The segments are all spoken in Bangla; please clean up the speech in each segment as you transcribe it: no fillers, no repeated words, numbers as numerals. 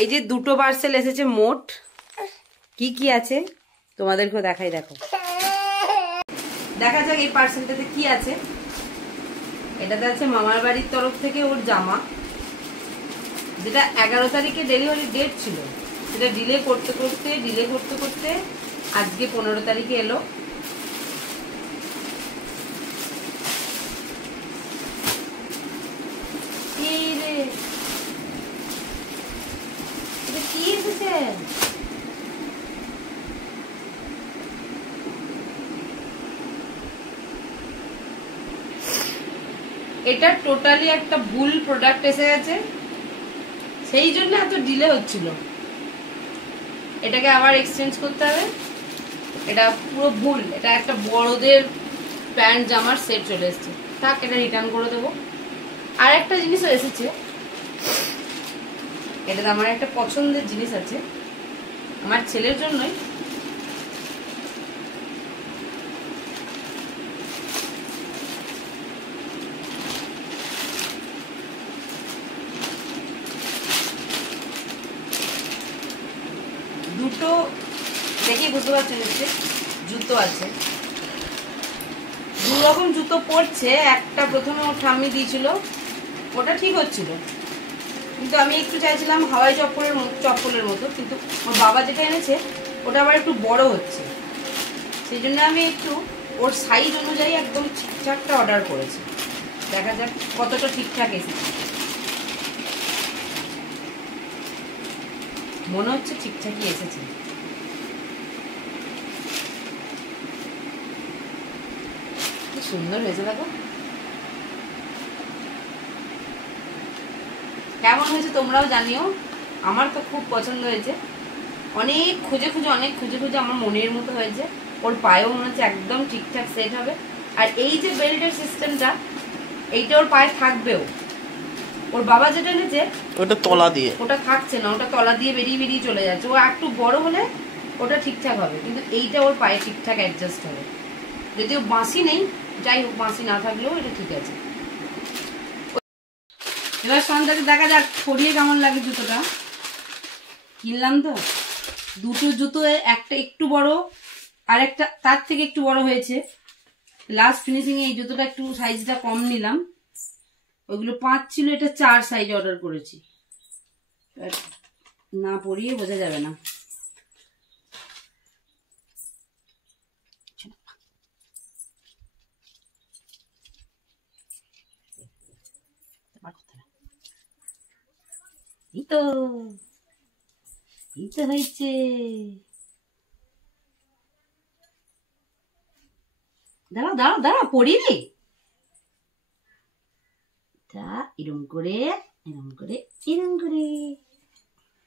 এই যে দুটো পার্সেল এসেছে মোট, কি কি আছে তোমাদেরকেও দেখাই। দেখো, দেখা যাক এই পার্সেলটাতে কি আছে। এটাতে আছে মামার বাড়ির তরফ থেকে ওর জামা, যেটা 11 তারিখে ডেলিভারি ডেট ছিল, সেটা ডিলে করতে করতে আজকে 15 তারিখে এলো। কি এসেছে? এটা টোটালি একটা ভুল প্রোডাক্ট এসে গেছে, সেই জন্য এত ডিলে হচ্ছিল। এটাকে আবার এক্সচেঞ্জ করতে হবে। এটা পুরো ভুল, এটা একটা বড়দের প্যান্ট জামার সেট চলে এসেছে। থাক, এটা রিটার্ন করে দেবো। আর একটা জিনিসও এসেছে, এটাতে আমার একটা পছন্দের জিনিস আছে আমার ছেলের জন্যই। দুটো দেখে বুঝতে পারছেন, নিশ্চয়ই জুতো আছে, দু রকম জুতো পরছে। একটা প্রথমে ওর ঠাম্মি দিয়েছিল, ওটা ঠিক হচ্ছিল, কিন্তু আমি একটু চাইছিলাম হাওয়াই চপ্পলের মতো, কিন্তু ওর বাবা যেটা এনেছে ওটা আবার একটু বড় হচ্ছে, সেই জন্য আমি একটু ওর সাইজ অনুযায়ী একদম ঠিকঠাকটা অর্ডার করেছি। দেখা যাক কতটা ঠিকঠাক এসেছে। মনে হচ্ছে ঠিকঠাকই এসেছে। কি সুন্দর হয়েছে দেখো। কেমন হয়েছে তোমরাও জানিও, আমার তো খুব পছন্দ হয়েছে। অনেক খুঁজে খুঁজে আমার মনের মতো হয়েছে। ওর পায়েও মনে হচ্ছে একদম ঠিকঠাক সেট হবে। আর এই যে বেল্টের সিস্টেমটা, এইটা ওর পায়ে থাকবেও। ওর বাবা যেটা এনেছে ওটা তলা দিয়ে, ওটা থাকছে না, ওটা তলা দিয়ে বেরিয়ে চলে যাচ্ছে। ও একটু বড় হলে ওটা ঠিকঠাক হবে, কিন্তু এইটা ওর পায়ে ঠিকঠাক অ্যাডজাস্ট হবে। যদিও বাঁশি নেই, যাই হোক, বাঁশি না থাকলেও এটা ঠিক আছে। এবার সন্ধ্যাতে দেখা যাক পরিয়ে কেমন লাগে জুতোটা। কিনলাম তো দুটো জুতো, একটা একটু বড় আর একটা তার থেকে একটু বড় হয়েছে। লাস্ট ফিনিশিং এ এই জুতোটা একটু সাইজটা কম নিলাম, ওইগুলো 5 ছিল, এটা 4 সাইজ অর্ডার করেছি। না পরিয়ে বোঝা যাবে না। এই তো হয়েছে। দাঁড়াও পড়িয়ে নি। এরম করে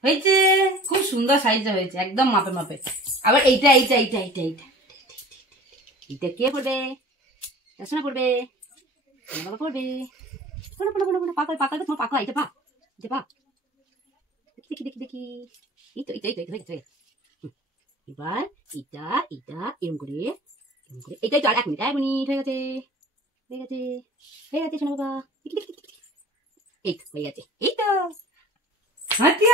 হয়েছে। খুব সুন্দর সাইজটা হয়েছে, একদম মাপে। আবার এইটা কে পড়বে? শোনা পড়বে, বাবা পড়বে। পাকা তোমার পাকা, এটা পা দেখি। এই তো হয়েছে। এবার এটা এরম করে এটাই তো। আর 1 মিনিট হয়ে গেছে শোনা বাবা। এই তো হয়ে গেছে। এই তো হাতি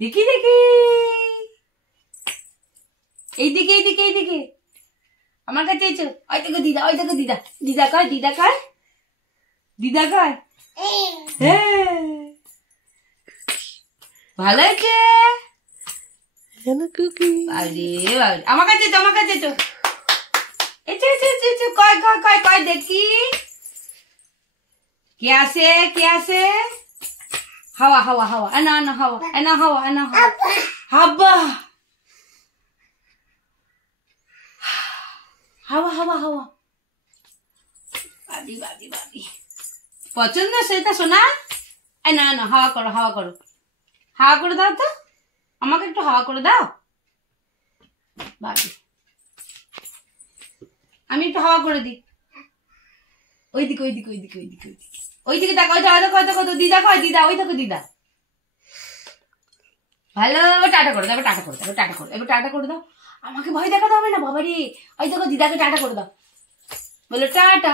দেখি এইদিকে আমার কাছে এসো। ওই দেখো দিদা কয় হ্যাঁ, ভালো আছে। আমার কাছে এসো। কয় দেখি কে আসে। হাওয়া এনা হাওয়া হাব্বা হাওয়া বাদি পছন্দ সেটা শোনা। না হাওয়া করো দাও তো, আমাকে একটু হাওয়া করে দাও বাদি। আমি একটু হাওয়া করে দিই। ওইদিকে দেখো, দিদা কয়, ওই দেখো দিদা। ভালো, টাটা করে দাও। এবার টাটা করে দাও। আমাকে ভয় দেখাতে হবে না বাবারি। ওই দেখো দিদাকে টাটা করে দাও, বলো টাটা।